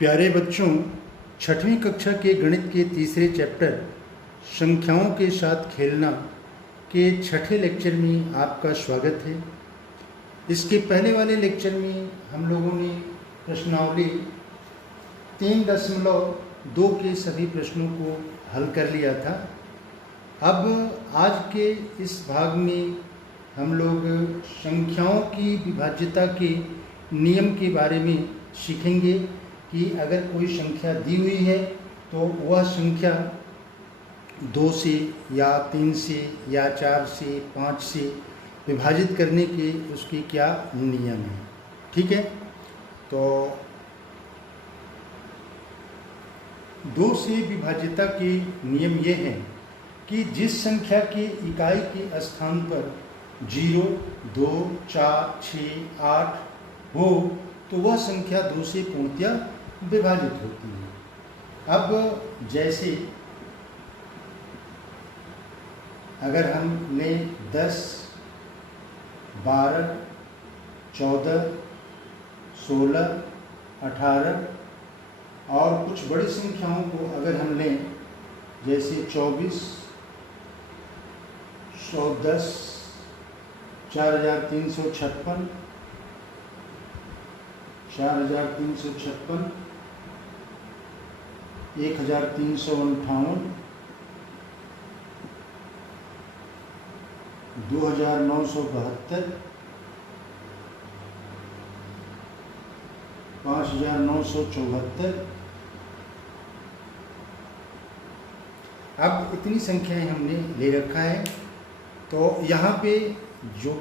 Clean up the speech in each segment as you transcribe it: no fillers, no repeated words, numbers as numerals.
प्यारे बच्चों, छठवीं कक्षा के गणित के तीसरे चैप्टर संख्याओं के साथ खेलना के छठे लेक्चर में आपका स्वागत है। इसके पहले वाले लेक्चर में हम लोगों ने प्रश्नावली 3.2 के सभी प्रश्नों को हल कर लिया था। अब आज के इस भाग में हम लोग संख्याओं की विभाज्यता के नियम के बारे में सीखेंगे कि अगर कोई संख्या दी हुई है तो वह संख्या 2 से या 3 से या 4 से 5 से विभाजित करने के उसके क्या नियम हैं। ठीक है, तो 2 से विभाज्यता के नियम ये हैं कि जिस संख्या के इकाई के स्थान पर 0, 2, 4, 6, 8 हो तो वह संख्या 2 से पूर्णतः विभाजित होती है। अब जैसे अगर हम लें 10, 12, 14, 16, 18 और कुछ बड़ी संख्याओं को अगर हम लें जैसे 24, 110, 4356, 4356, 1358, 2972, 5974। अब इतनी संख्याएं हमने ले रखा है, तो यहाँ पे जो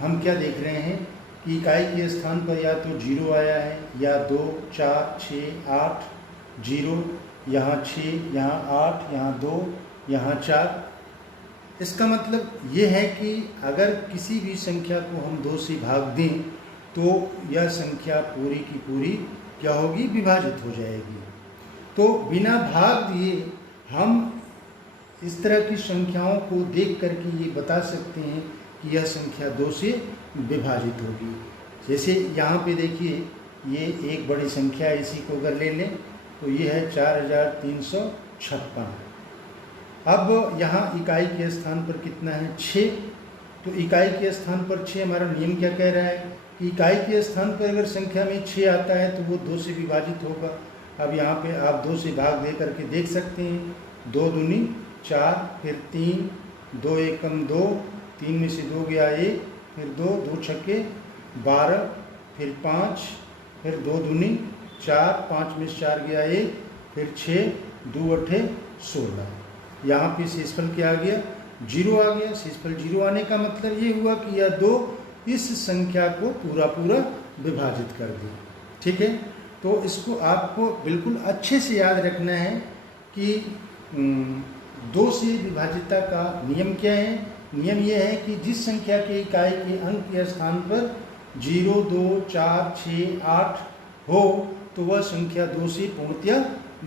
हम क्या देख रहे हैं कि इकाई के स्थान पर या तो 0 आया है या 2, 4, 6, 8, 0, यहाँ 6, यहाँ 8, यहाँ 2, यहाँ 4। इसका मतलब ये है कि अगर किसी भी संख्या को हम 2 से भाग दें तो यह संख्या पूरी की पूरी क्या होगी, विभाजित हो जाएगी। तो बिना भाग दिए हम इस तरह की संख्याओं को देख करके ये बता सकते हैं कि यह संख्या 2 से विभाजित होगी। जैसे यहाँ पे देखिए, ये एक बड़ी संख्या, इसी को अगर ले लें तो ये है 4356। अब यहाँ इकाई के स्थान पर कितना है, 6। तो इकाई के स्थान पर 6, हमारा नियम क्या कह रहा है कि इकाई के स्थान पर अगर संख्या में 6 आता है तो वो 2 से विभाजित होगा। अब यहाँ पे आप 2 से भाग दे करके देख सकते हैं। 2 दूनी 4, फिर 3, 2 एकम 2, 3 में से 2 गया 1, फिर 2, 2 छक्के 12, फिर 5, फिर 2 दूनी 4, 5 में से 4 गया 1, फिर 6, 2 अठे 16। यहाँ पे शेषफल क्या आ गया, 0 आ गया। शेषफल 0 आने का मतलब ये हुआ कि यह 2 इस संख्या को पूरा पूरा विभाजित कर दी। ठीक है, तो इसको आपको बिल्कुल अच्छे से याद रखना है कि 2 से विभाजितता का नियम क्या है। नियम यह है कि जिस संख्या के इकाई के अंक के स्थान पर 0, 2, 4, 6, 8 हो तो वह संख्या 2 से पूर्णतः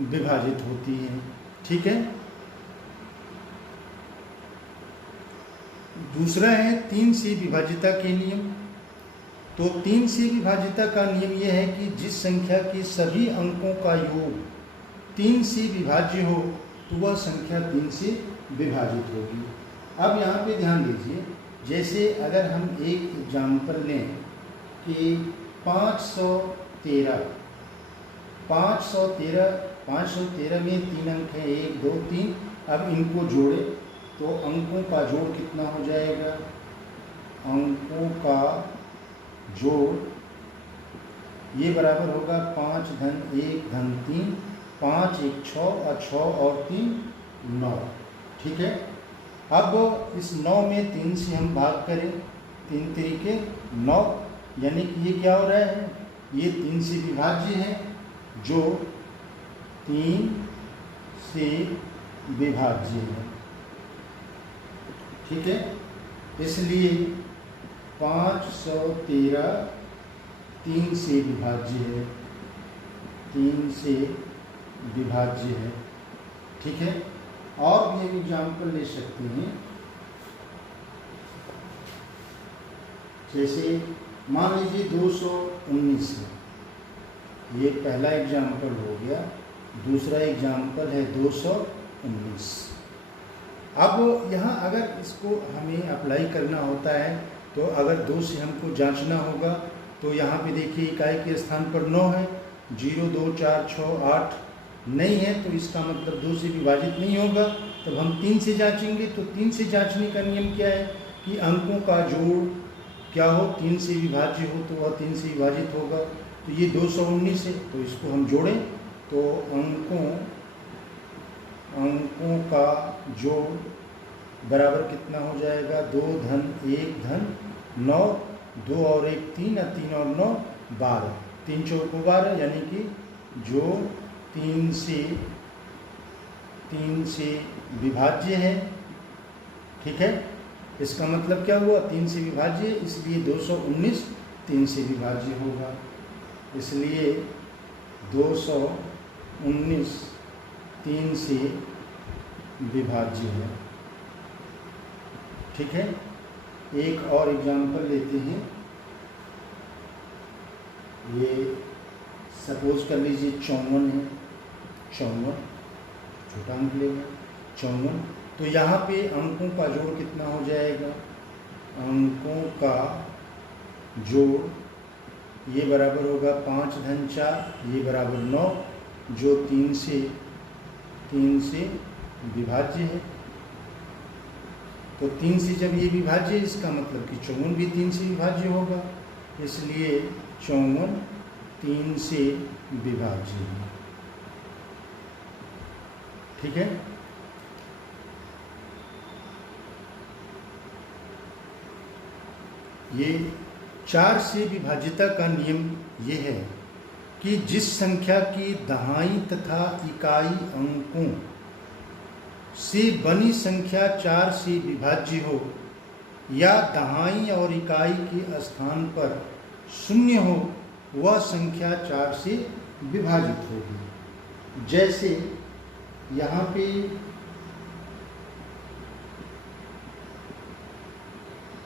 विभाजित होती है। ठीक है, दूसरा है 3 से विभाज्यता के नियम। तो 3 से विभाज्यता का नियम यह है कि जिस संख्या के सभी अंकों का योग 3 से विभाज्य हो तो वह संख्या 3 से विभाजित होगी। अब यहाँ पे ध्यान दीजिए, जैसे अगर हम एक एग्जाम्पल लें कि 513 में 3 अंक हैं, 1, 2, 3। अब इनको जोड़े तो अंकों का जोड़ कितना हो जाएगा, अंकों का जोड़ ये बराबर होगा 5 धन 1 धन 3, 5 1 6 और 6 और 3 9। ठीक है, अब इस 9 में 3 से हम भाग करें, 3 तरीके 9, यानी कि ये क्या हो रहा है, ये 3 से विभाज्य है जो 3 से विभाज्य है। ठीक है, इसलिए 513 3 से विभाज्य है, 3 से विभाज्य है। ठीक है, और भी एक एग्जाम्पल ले सकते हैं, जैसे मान लीजिए 219 है, ये पहला एग्जाम्पल हो गया। दूसरा एग्जाम्पल है 219। अब यहाँ अगर इसको हमें अप्लाई करना होता है तो अगर 2 से हमको जांचना होगा तो यहाँ पे देखिए इकाई के स्थान पर 9 है, 0, 2, 4, 6, 8 नहीं है तो इसका मतलब 2 से विभाजित नहीं होगा। तब हम 3 से जांचेंगे। तो 3 से जांचने का नियम क्या है कि अंकों का जोड़ क्या हो, 3 से विभाज्य हो तो वह 3 से विभाजित होगा। तो ये 219 है तो इसको हम जोड़ें तो अंकों का जोड़ बराबर कितना हो जाएगा, 2 धन 1 धन 9, 2 और 1 3 और 3 और 9 12, 3 चौक को 12, यानी कि जो 3 से विभाज्य है। ठीक है, इसका मतलब क्या हुआ, 3 से विभाज्य, इसलिए 219 3 से विभाज्य होगा, इसलिए 219 3 से विभाज्य है। ठीक है, एक और एग्जाम्पल लेते हैं। ये सपोज कर लीजिए 54 है, 54 छोटा अंक लेगा 54। तो यहाँ पे अंकों का जोड़ कितना हो जाएगा, अंकों का जोड़ ये बराबर होगा 5 धन 4, ये बराबर 9, जो 3 से विभाज्य है। तो 3 से जब ये विभाज्य है इसका मतलब कि 54 भी 3 से विभाज्य होगा, इसलिए 54 3 से विभाज्य है। ठीक है, ये 4 से विभाज्यता का नियम ये है कि जिस संख्या की दहाई तथा इकाई अंकों से बनी संख्या 4 से विभाज्य हो या दहाई और इकाई के स्थान पर 0 हो, वह संख्या 4 से विभाजित होगी। जैसे यहाँ पे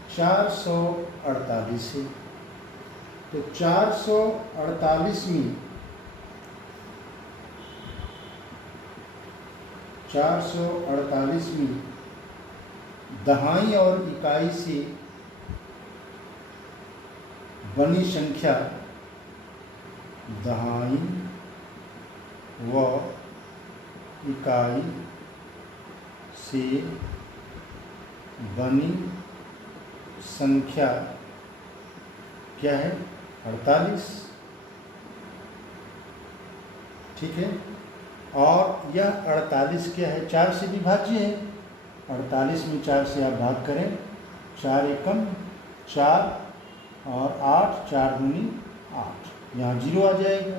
448 है, तो 448 में 448 में दहाई और इकाई से बनी संख्या, दहाई व इकाई से बनी संख्या क्या है, 48। ठीक है, और यह 48 क्या है, 4 से विभाज्य है। 48 में 4 से आप भाग करें, 4 एकम 4 और 8, 4 दूनी 8, यहाँ 0 आ जाएगा,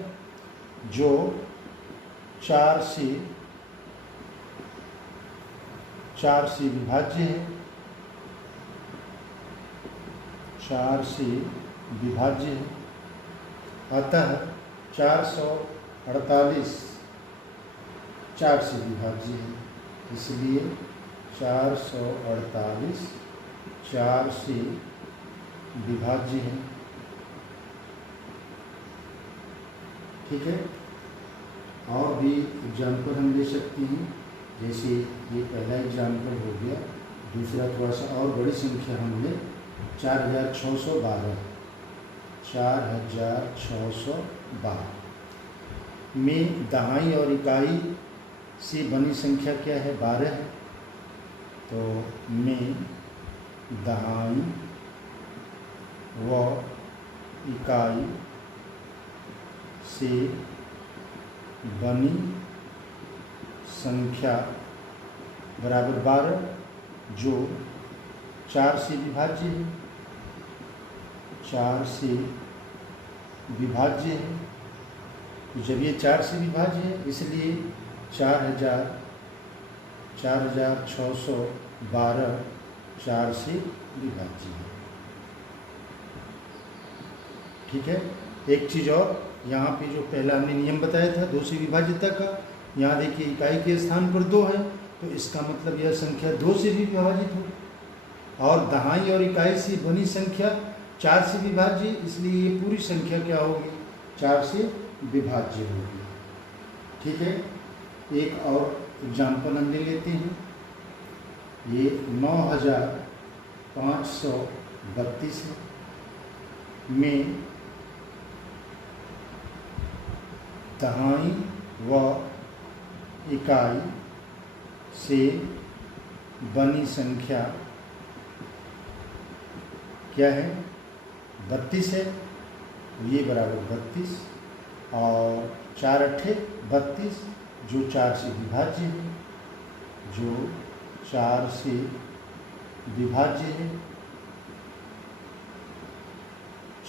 जो 4 से विभाज्य है, 4 से विभाज्य है। अतः 448 4 से विभाज्य है, इसलिए 448 4 से विभाज्य है। ठीक है, और भी एग्जाम्पल हम ले सकते हैं, जैसे ये पहला एग्जाम्पल हो गया। दूसरा थोड़ा सा और बड़ी संख्या हम ले, 4612, 4612 में दहाई और इकाई से बनी संख्या क्या है, 12 है। तो में दहाई व इकाई से बनी संख्या बराबर 12, जो 4 से विभाज्य है, 4 से विभाज्य है। जब ये 4 से विभाज्य है इसलिए 4612 4 से विभाज्य है। ठीक है, एक चीज़ और, यहाँ पे जो पहला हमने नियम बताया था 2 से विभाज्यता का, यहाँ देखिए इकाई के स्थान पर 2 है तो इसका मतलब यह संख्या 2 से भी विभाजित हो, और दहाई और इकाई से बनी संख्या 4 से विभाज्य, इसलिए ये पूरी संख्या क्या होगी, 4 से विभाज्य होगी। ठीक है, एक और एग्जाम्पल हम ले लेते हैं। ये 9532 में दहाई व इकाई से बनी संख्या क्या है? 32 है। ये बराबर 32 और 4 अट्ठे 32 जो 4 से विभाज्य है, जो 4 से विभाज्य है,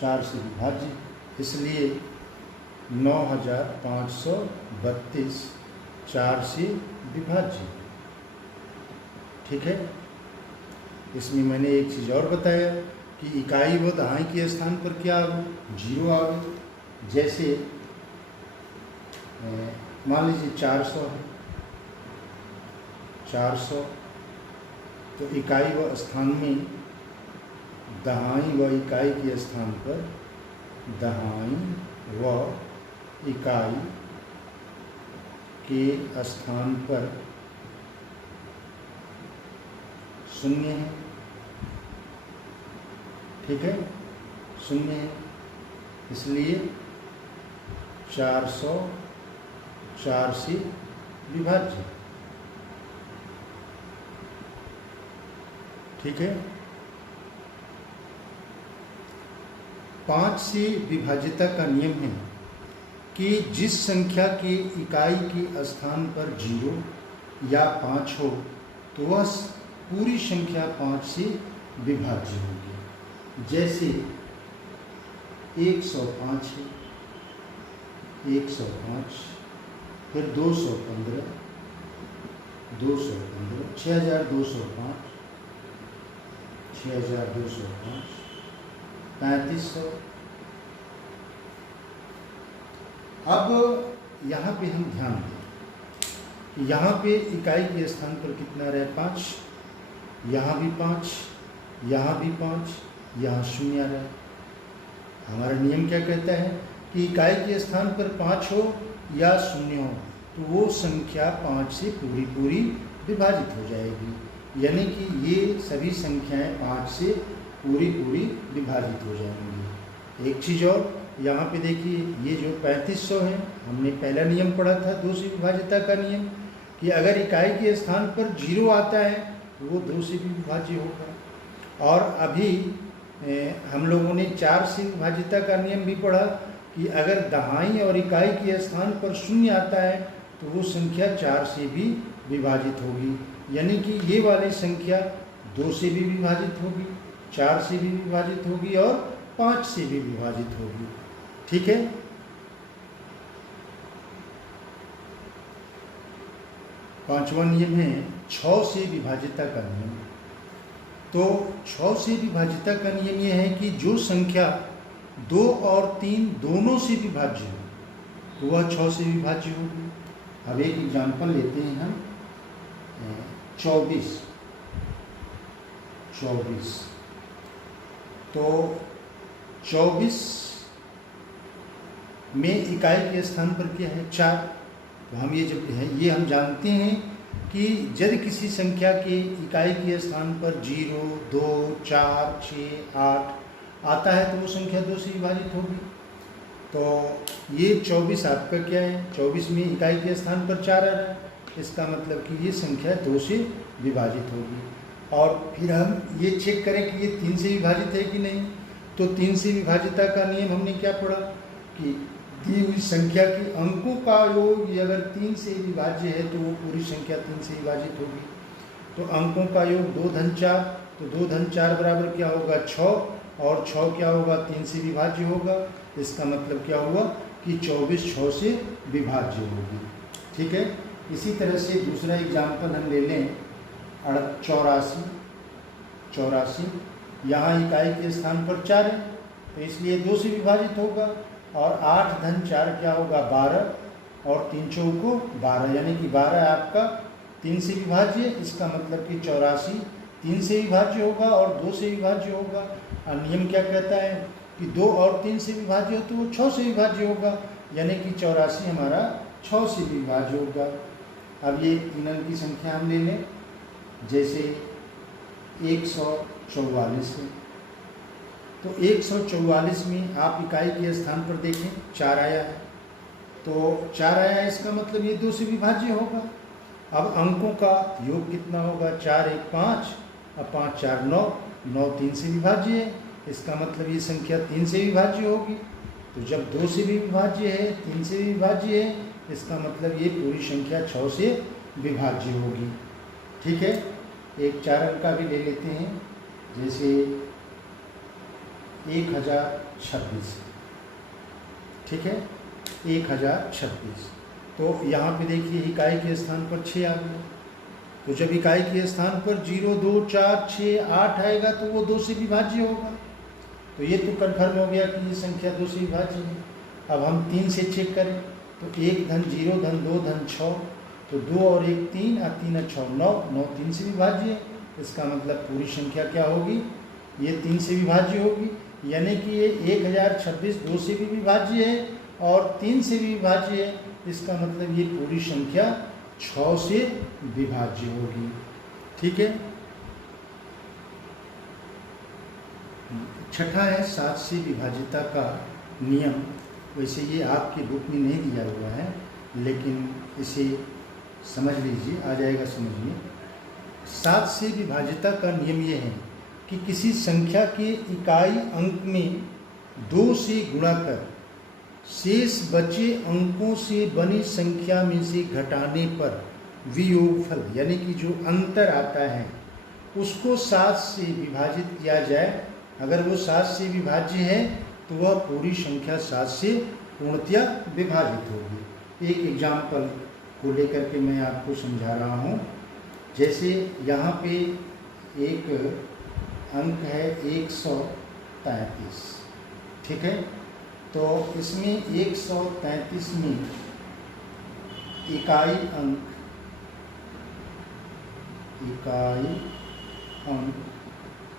4 से विभाज्य, इसलिए 9532 4 से विभाज्य। ठीक है, इसमें मैंने एक चीज़ और बताया कि इकाई व दहाई के स्थान पर क्या आवे? 0 आवे। जैसे मान लीजिए 400 है, 400 तो इकाई व स्थान में दहाई व इकाई के स्थान पर दहाई व इकाई के स्थान पर 0 है। ठीक है, 0 है, इसलिए 400 4 से विभाज्य। ठीक है, 5 से विभाज्यता का नियम है कि जिस संख्या के इकाई के स्थान पर 0 या 5 हो तो वह पूरी संख्या 5 से विभाज्य होगी। जैसे 105 है, 105, फिर 215, 6205, 6205, 3500। अब यहाँ पे हम ध्यान दें, यहाँ पे इकाई के स्थान पर कितना रहे? 5, यहाँ भी 5, यहाँ भी 5, यहाँ 0 रहे। हमारा नियम क्या कहता है कि इकाई के स्थान पर 5 हो या 0 हो तो वो संख्या 5 से पूरी पूरी विभाजित हो जाएगी, यानी कि ये सभी संख्याएं 5 से पूरी पूरी विभाजित हो जाएंगी। एक चीज़ और यहाँ पे देखिए, ये जो 3500 है, हमने पहला नियम पढ़ा था 2 से विभाज्यता का नियम कि अगर इकाई के स्थान पर 0 आता है तो वो 2 से भी विभाज्य होगा। और अभी हम लोगों ने 4 से विभाज्यता का नियम भी पढ़ा कि अगर दहाई और इकाई के स्थान पर 0 आता है तो वो संख्या 4 से भी विभाजित होगी, यानी कि ये वाली संख्या 2 से भी विभाजित होगी, 4 से भी विभाजित होगी और 5 से भी विभाजित होगी। ठीक है, पांचवा नियम है 6 से विभाज्यता का नियम। तो 6 से विभाज्यता का नियम यह है कि जो संख्या 2 और 3 दोनों से विभाज्य हो तो वह 6 से विभाज्य होगी। अब एक एग्जाम्पल लेते हैं हम, 24। तो 24 में इकाई के स्थान पर क्या है? 4। तो हम ये जब है ये हम जानते हैं कि यदि किसी संख्या के इकाई के स्थान पर 0, 2, 4, 6, 8 आता है तो वो संख्या 2 से विभाजित होगी। तो ये 24 आपका क्या है? 24 में इकाई के स्थान पर 4 आ रहा है, इसका मतलब कि ये संख्या 2 से विभाजित होगी। और फिर हम ये चेक करें कि ये 3 से विभाजित है कि नहीं। तो 3 से विभाज्यता का नियम हमने क्या पढ़ा कि दी हुई संख्या के अंकों का योग अगर 3 से विभाज्य है तो वो पूरी संख्या 3 से विभाजित होगी। तो अंकों का योग 2 धन 4, तो 2 धन 4 बराबर क्या होगा? 6, और 6 क्या होगा? 3 से विभाज्य होगा। इसका मतलब क्या हुआ कि 24 6 से विभाज्य होगी। ठीक है, इसी तरह से दूसरा एग्जाम्पल हम ले लें, 84। यहाँ इकाई के स्थान पर 4 है तो इसलिए 2 से विभाजित होगा। और 8 धन 4 क्या होगा? 12, और 3 चौको 12, यानी कि 12 आपका 3 से विभाज्य। इसका मतलब कि 84 3 से विभाज्य होगा और 2 से विभाज्य होगा। और नियम क्या कहता है कि 2 और 3 से विभाज्य हो तो वो 6 से विभाज्य होगा। यानी कि 84 हमारा 6 से विभाज्य होगा। अब ये 3 अंक की संख्या हम ले लें, जैसे 144 है, तो 144 में आप इकाई के स्थान पर देखें 4 आया है, तो 4 आया है, इसका मतलब ये 2 से विभाज्य होगा। अब अंकों का योग कितना होगा, 4 1 5, अब 5 4 9, 9 3 से विभाज्य है, इसका मतलब ये संख्या 3 से विभाज्य होगी। तो जब 2 से भी विभाज्य है, 3 से भी विभाज्य है, इसका मतलब ये पूरी संख्या 6 से विभाज्य होगी। ठीक है, एक 4 अंक का भी ले लेते हैं, जैसे 1026। ठीक है, 1026, तो यहाँ पे देखिए इकाई के स्थान पर 6 आ गया। तो जब इकाई के स्थान पर 0 2 4 6 8 आएगा तो वो 2 से विभाज्य होगा। तो ये तो कन्फर्म हो गया कि ये संख्या 2 से विभाज्य है। अब हम 3 से चेक करें, तो 1 धन 0 धन 2 धन 6, तो 2 और 1 3 और 3 और 6 9, 9 3 से विभाज्य है। इसका मतलब पूरी संख्या क्या होगी, ये 3 से विभाज्य होगी, यानी कि ये 1026 2 से भी विभाज्य है और 3 से भी विभाज्य है। इसका मतलब ये पूरी संख्या 6 से विभाज्य होगी। ठीक है, छठा है 7 से विभाज्यता का नियम। वैसे ये आपकी बुक में नहीं दिया हुआ है, लेकिन इसे समझ लीजिए, आ जाएगा समझ में। 7 से विभाज्यता का नियम ये है कि किसी संख्या के इकाई अंक में 2 से गुणा कर शेष बचे अंकों से बनी संख्या में से घटाने पर वियोगफल, यानी कि जो अंतर आता है उसको 7 से विभाजित किया जाए। अगर वो 7 से विभाज्य है तो वह पूरी संख्या 7 से पूर्णतया विभाजित होगी। एक एग्जाम्पल को लेकर के मैं आपको समझा रहा हूँ। जैसे यहाँ पे एक अंक है 133, ठीक है, तो इसमें 133 में इकाई अंक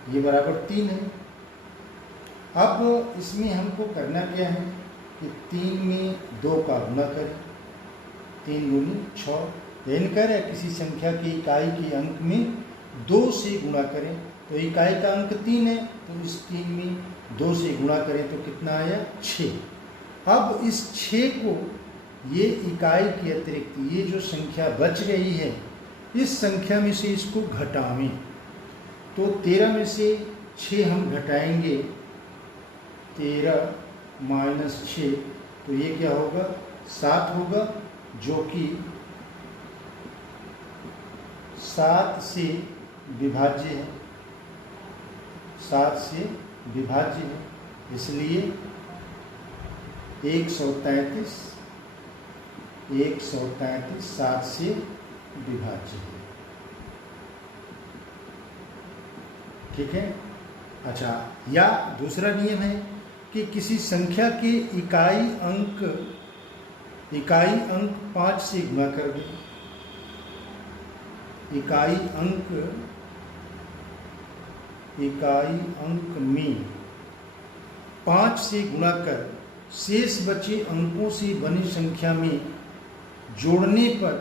ये बराबर 3 है। अब इसमें हमको करना क्या है कि 3 में 2 का गुणा करें, 3 दूनी 6। यानी कह रहे किसी संख्या की इकाई के अंक में 2 से गुणा करें, तो इकाई का अंक 3 है, तो इस 3 में 2 से गुणा करें तो कितना आया 6। अब इस 6 को ये इकाई के अतिरिक्त ये जो संख्या बच रही है, इस संख्या में से इसको घटावें, तो 13 में से 6 हम घटाएंगे, 13 माइनस 6, तो ये क्या होगा 7 होगा, जो कि 7 से विभाज्य है, 7 से विभाज्य है, इसलिए 133 7 से विभाज्य है। ठीक है, अच्छा, या दूसरा नियम है कि किसी संख्या के इकाई अंक 5 से गुणा कर दें। इकाई अंक में 5 से गुणा कर शेष बचे अंकों से बनी संख्या में जोड़ने पर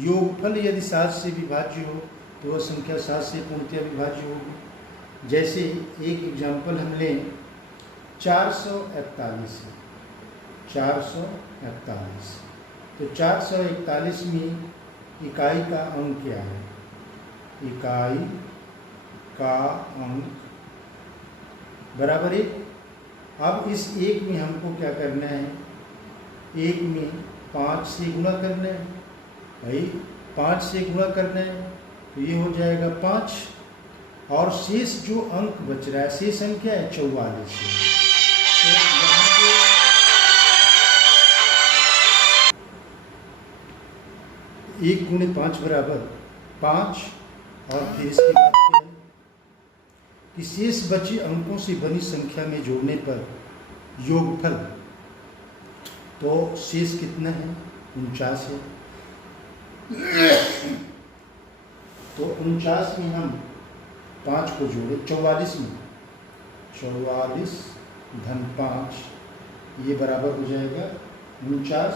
योगफल यदि 7 से विभाज्य हो तो वह संख्या 7 से पूर्णतया विभाज्य होगी। जैसे एक एग्जाम्पल हम लें, 441 है, 441, तो 441 में इकाई का अंक क्या है, इकाई का अंक बराबर 1। अब इस 1 में हमको क्या करना है, 1 में 5 से गुणा करना है, भाई 5 से गुणा करना है, तो ये हो जाएगा 5, और शेष जो अंक बच रहा है, शेष अंक क्या है 44 है। तो यहाँ पे 1 गुणे 5 बराबर 5, और फिर इसके बाद क्या है कि शेष बचे अंकों से बनी संख्या में जोड़ने पर योगफल, तो शेष कितना है 49 है। तो 49 में हम 5 को जोड़े, 44 में 44 धन 5, ये बराबर हो जाएगा 49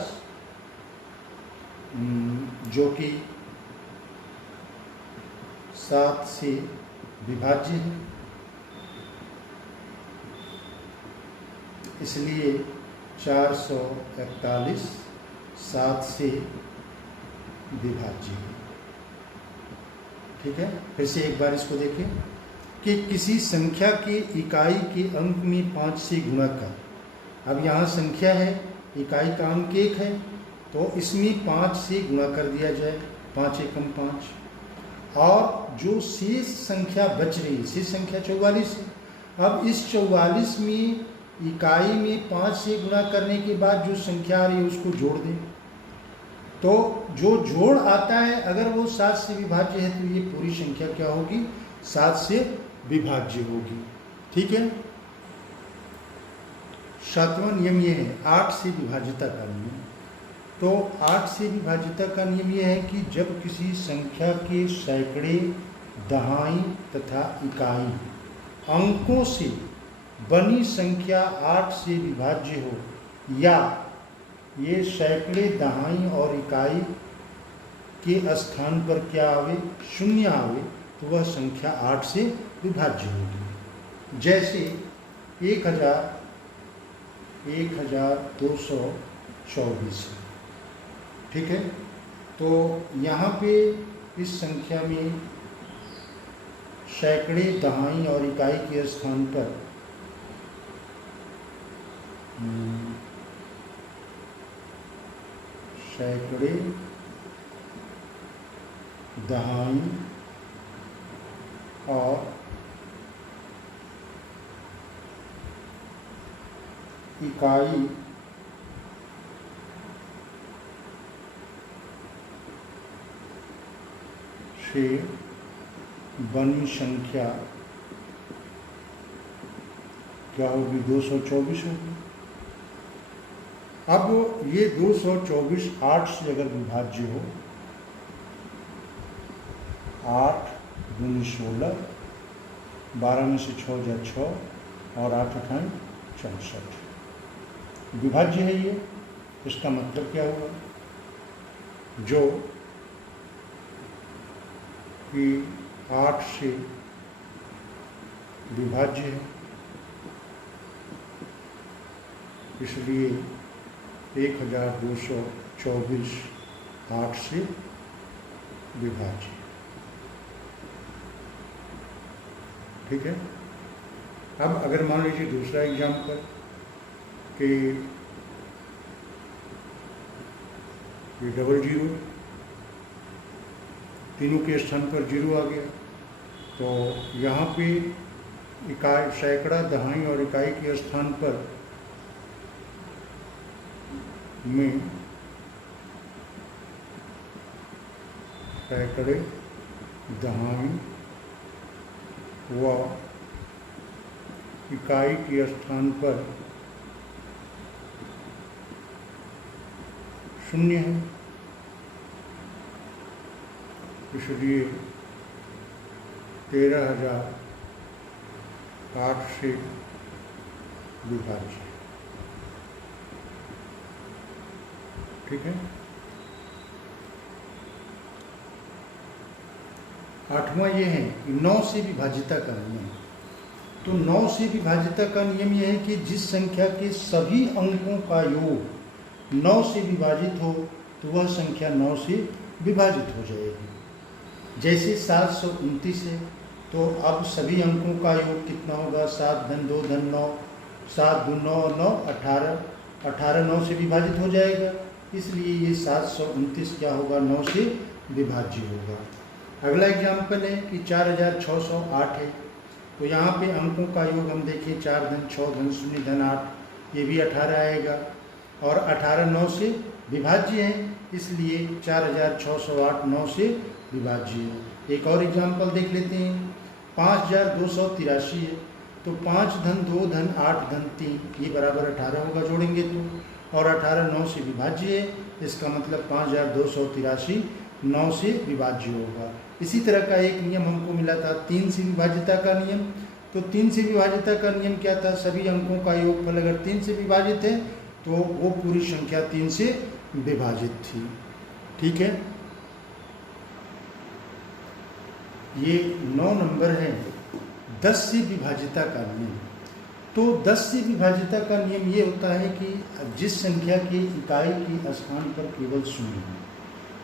जो कि 7 से विभाज्य है, इसलिए 441 7 से विभाज्य है। ठीक है, फिर से एक बार इसको देखें कि किसी संख्या के इकाई के अंक में 5 से गुणा कर। अब यहाँ संख्या है, इकाई का अंक 1 है, तो इसमें 5 से गुणा कर दिया जाए, 5 एकम 5। और जो शेष संख्या बच रही है, शेष संख्या 44 है। अब इस 44 में इकाई में 5 से गुणा करने के बाद जो संख्या आ रही है उसको जोड़ दें, तो जो जोड़ आता है अगर वो 7 से विभाज्य है तो ये पूरी संख्या क्या होगी, 7 से विभाज्य होगी। ठीक है। 7वां नियम ये है 8 से विभाज्यता का नियम। तो 8 से विभाज्यता का नियम यह है कि जब किसी संख्या के सैकड़े, दहाई तथा इकाई अंकों से बनी संख्या 8 से विभाज्य हो या ये सैकड़े, दहाई और इकाई के स्थान पर क्या आवे, 0 आवे, तो वह संख्या 8 से विभाज्य होगी। जैसे 1224 है। ठीक है, तो यहाँ पे इस संख्या में सैकड़े, दहाई और इकाई के स्थान पर सैकड़े, दहाई और इकाई से बनी संख्या क्या होगी, 224 होगी। अब ये 224 8 से अगर विभाज्य हो, 8 दूनी 16, 12 में से 6 जा 6 और 8 अठाई 64, विभाज्य है ये। इसका मतलब क्या हुआ, जो कि 8 से विभाज्य है, इसलिए 1224 8 से विभाज्य। ठीक है। अब अगर मान लीजिए दूसरा एग्जाम्पल कि ये 00, तीनों के स्थान पर 0 आ गया, तो यहाँ पे इकाई, सैकड़ा, दहाई और इकाई के स्थान पर में सैकड़े, दहाई व इकाई के स्थान पर 0 है, इसलिए 13,008 से विभाज्य। ठीक है। 8वां ये है कि 9 से विभाज्यता का नियम। तो 9 से विभाज्यता का नियम यह है कि जिस संख्या के सभी अंकों का योग 9 से विभाजित हो तो वह संख्या 9 से विभाजित हो जाएगी। जैसे 729 है, तो अब सभी अंकों का योग कितना होगा, 7 धन 2 धन 9, 7 2 9 9 18, 18 9 से विभाजित हो जाएगा, इसलिए ये 729 क्या होगा, 9 से विभाज्य होगा। अगला एग्जाम्पल है कि 4608 है, तो यहाँ पे अंकों का योग हम देखें, 4 धन 6 धन 0 धन 8, ये भी 18 आएगा, और 18 9 से विभाज्य है, इसलिए 4608 9 से विभाज्य है। एक और एग्जाम्पल देख लेते हैं, 5283 है, तो 5 धन 2 धन 8 धन 3 ये बराबर 18 होगा, जोड़ेंगे तो, और 18 9 से विभाज्य है, इसका मतलब 5283 9 से विभाज्य होगा। इसी तरह का एक नियम हमको मिला था 3 से विभाज्यता का नियम। तो 3 से विभाज्यता का नियम क्या था, सभी अंकों का योगफल अगर 3 से विभाजित है तो वो पूरी संख्या 3 से विभाजित थी। ठीक है, ये 9 नंबर है 10 से विभाजिता का नियम। तो 10 से विभाजिता का नियम ये होता है कि जिस संख्या की इकाई की स्थान पर केवल 0 है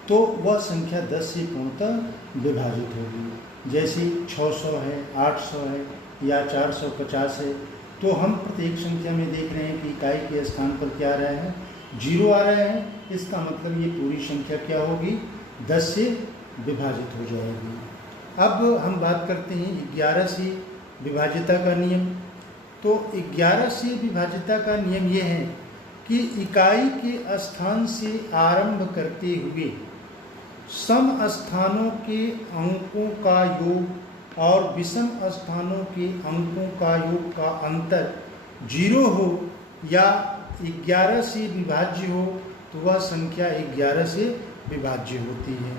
तो वह संख्या 10 से पूर्णतः विभाजित होगी। जैसे 600 है, 800 है या 450 है, तो हम प्रत्येक संख्या में देख रहे हैं कि इकाई के स्थान पर क्या आ रहा है, 0 आ रहा है। इसका मतलब ये पूरी संख्या क्या होगी, 10 से विभाजित हो जाएगी। अब हम बात करते हैं 11 से विभाजिता का नियम। तो 11 से विभाजिता का नियम ये है कि इकाई के स्थान से आरंभ करते हुए सम स्थानों के अंकों का योग और विषम स्थानों के अंकों का योग का अंतर 0 हो या 11 से विभाज्य हो तो वह संख्या 11 से विभाज्य होती है।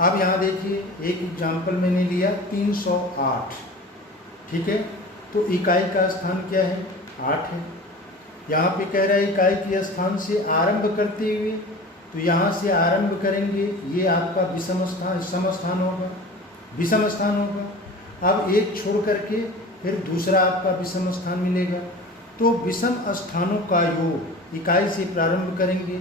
अब यहाँ देखिए एक एग्जाम्पल मैंने लिया 308। ठीक है, तो इकाई का स्थान क्या है, 8 है। यहाँ पे कह रहा है इकाई के स्थान से आरंभ करते हुए, तो यहाँ से आरंभ करेंगे, ये आपका विषम स्थान सम स्थान होगा, विषम स्थान होगा। अब एक छोड़ करके फिर दूसरा आपका विषम स्थान मिलेगा। तो विषम स्थानों का योग इकाई से प्रारंभ करेंगे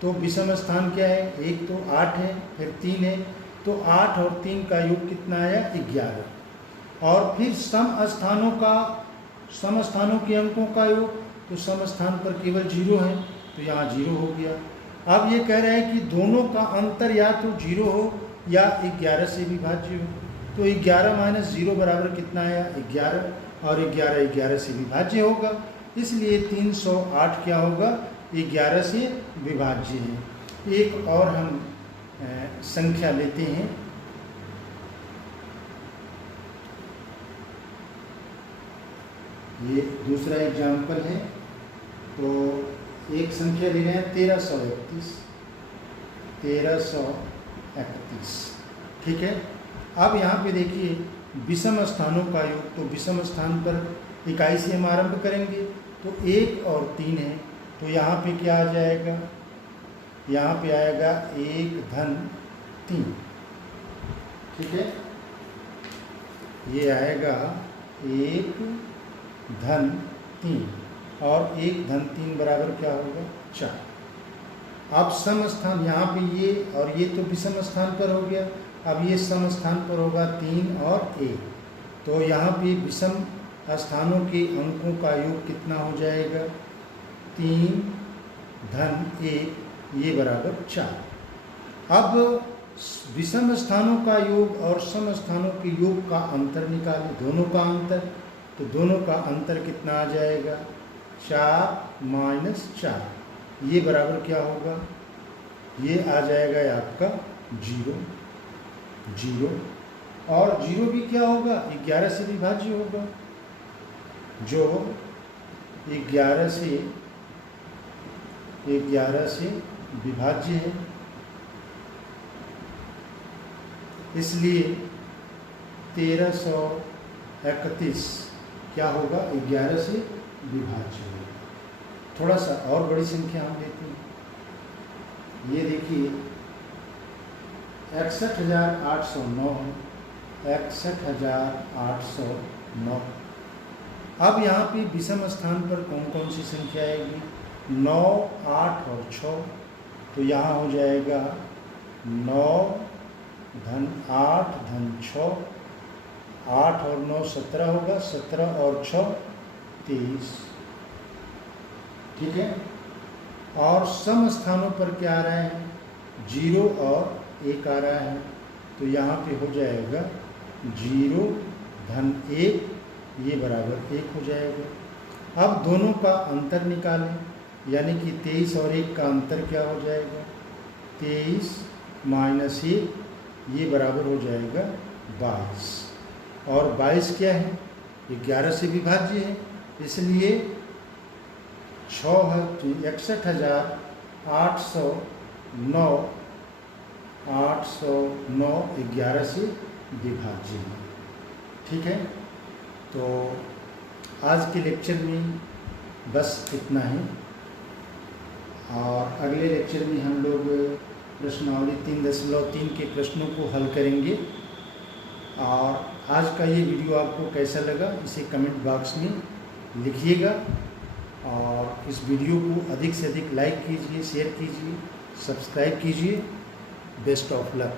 तो विषम स्थान क्या है, एक तो 8 है, फिर 3 है, तो 8 और 3 का योग कितना आया, 11। और फिर सम स्थानों के अंकों का योग, तो सम स्थान पर केवल 0 है तो यहाँ 0 हो गया। अब ये कह रहे हैं कि दोनों का अंतर या तो 0 हो या 11 से विभाज्य हो, तो 11 माइनस 0 बराबर कितना आया, 11, और 11 से विभाज्य होगा, इसलिए 308 क्या होगा, 11 से विभाज्य है। एक और हम संख्या लेते हैं, ये दूसरा एग्जाम्पल है। तो एक संख्या ले रहे हैं 1331। ठीक है, अब यहाँ पे देखिए विषम स्थानों का योग, तो विषम स्थान पर इकाई से हम आरंभ करेंगे, तो 1 और 3 है, तो यहाँ पे क्या आ जाएगा, यहाँ पे आएगा 1 धन 3। ठीक है, ये आएगा 1 धन 3 और 1 धन 3 बराबर क्या होगा, 4। अब सम स्थान यहाँ पे ये और ये तो विषम स्थान पर हो गया, अब ये सम स्थान पर होगा 3 और 1, तो यहाँ पे विषम स्थानों के अंकों का योग कितना हो जाएगा, 3 धन 1, ये बराबर 4। अब विषम स्थानों का योग और सम स्थानों के योग का अंतर निकालें, दोनों का अंतर, तो दोनों का अंतर कितना आ जाएगा, 4 माइनस 4, ये बराबर क्या होगा, ये आ जाएगा आपका 0, 0, और 0 भी क्या होगा, 11 से विभाज्य होगा, जो 11 से विभाज्य है, इसलिए 1331 क्या होगा, 11 से विभाज्य होगा। थोड़ा सा और बड़ी संख्या हम देखते हैं, ये देखिए 61,809 है, 61,809। अब यहाँ पे विषम स्थान पर कौन कौन सी संख्या आएगी, 9, 8 और 6, तो यहाँ हो जाएगा 9 धन 8 धन 6, 8 और 9 17 होगा, 17 और 6 23। ठीक है, और सम स्थानों पर क्या आ रहा है, 0 और 1 आ रहा है, तो यहाँ पे हो जाएगा 0 धन 1, ये बराबर 1 हो जाएगा। अब दोनों का अंतर निकालें, यानी कि 23 और 1 का अंतर क्या हो जाएगा, 23 माइनस 1, ये बराबर हो जाएगा 22, और 22 क्या है, 11 से विभाज्य है, इसलिए 61,809 11 से विभाज्य है। ठीक है, तो आज के लेक्चर में बस इतना ही। और अगले लेक्चर में हम लोग प्रश्नावली 3.3 के प्रश्नों को हल करेंगे। और आज का ये वीडियो आपको कैसा लगा इसे कमेंट बॉक्स में लिखिएगा, और इस वीडियो को अधिक से अधिक लाइक कीजिए, शेयर कीजिए, सब्सक्राइब कीजिए। Best of luck.